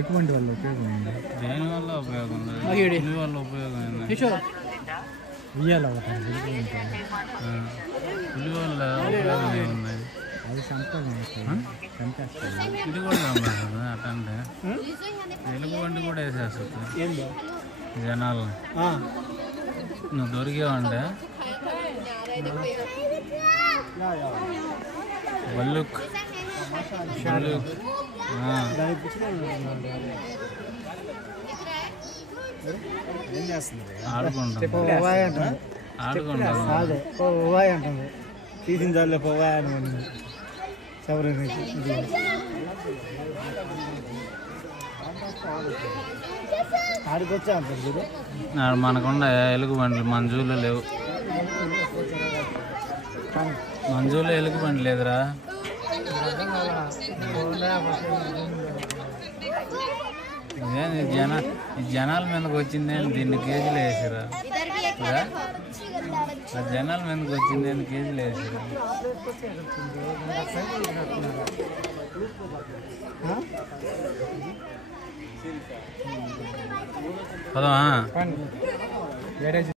ఎటువంటి వల్ల ఉపయోగం ఉంది? దేని వల్ల ఉపయోగం ఉంది? పులి వల్ల ఉపయోగం ఏంది? ఉయ్యాల పులి వల్ల ఉపయోగం ఏముంది? అది చంపేస్తాయి. ఇది కూడా చంపేస్తుంది అట్టంటే. ఎలుగు బండి కూడా వేసేస్తుంది జనాలని. నువ్వు దొరికావంటే బల్లుక్ ఏం చేస్తుంది? ఆడుకుంటాం అంటుంది. తీసిన చాలే పోవా అని ఆడికొచ్చా అంటారు చూడు. మనకుండా ఎలుగు బండ్లు మన జూలో లేవు. మన జూలో ఎలుగు బండి లేదురా. జనాల మీదకి వచ్చింది దీన్ని కేజీలు వేసిరా. జనాల మీదకి వచ్చింది అని కేజీలు వేసిరా. పదవా